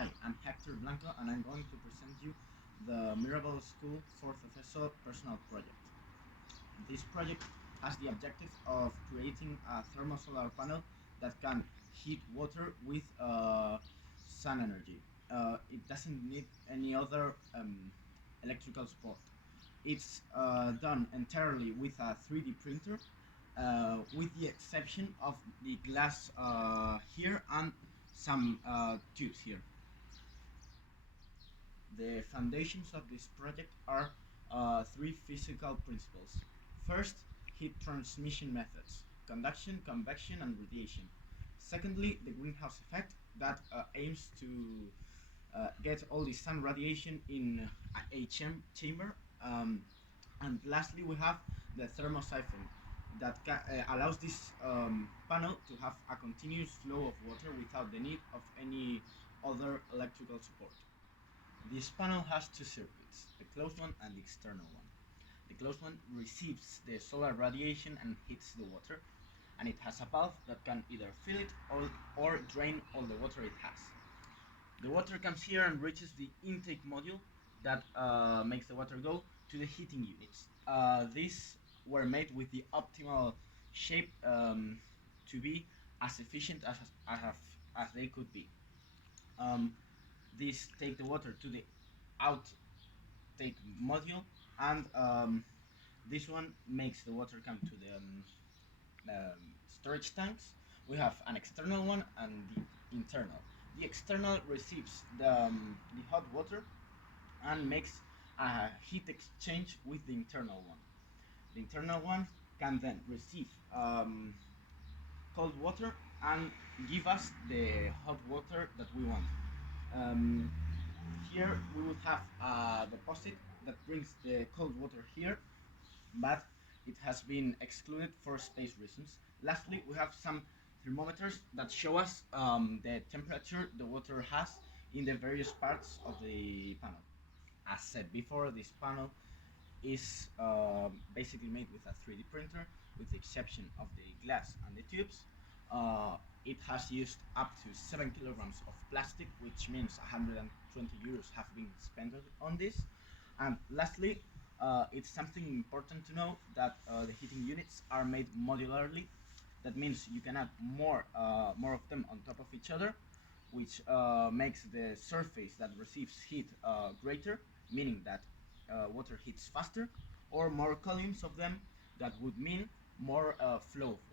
Hi, I'm Hector Blanco and I'm going to present you the Mirabel School 4th FSO personal project. This project has the objective of creating a thermosolar panel that can heat water with sun energy. It doesn't need any other electrical support. It's done entirely with a 3D printer, with the exception of the glass here and some tubes here. The foundations of this project are three physical principles. First, heat transmission methods: conduction, convection, and radiation. Secondly, the greenhouse effect that aims to get all the sun radiation in a chamber. And lastly, we have the thermosiphon that allows this panel to have a continuous flow of water without the need of any other electrical support. This panel has two circuits, the closed one and the external one. The closed one receives the solar radiation and heats the water, and it has a valve that can either fill it or drain all the water it has. The water comes here and reaches the intake module that makes the water go to the heating units. These were made with the optimal shape to be as efficient as they could be. Um, these take the water to the outtake module, and this one makes the water come to the storage tanks. We have an external one and the internal. The external receives the hot water and makes a heat exchange with the internal one. The internal one can then receive cold water and give us the hot water that we want. Um, Here we would have a deposit that brings the cold water here, but it has been excluded for space reasons. Lastly, we have some thermometers that show us the temperature the water has in the various parts of the panel. As said before, this panel is basically made with a 3D printer, with the exception of the glass and the tubes. It has used up to 7 kilograms of plastic, which means 120 euros have been spent on this. And lastly, it's something important to know that the heating units are made modularly. That means you can add more of them on top of each other, which makes the surface that receives heat greater, meaning that water heats faster, or more columns of them, that would mean more flow of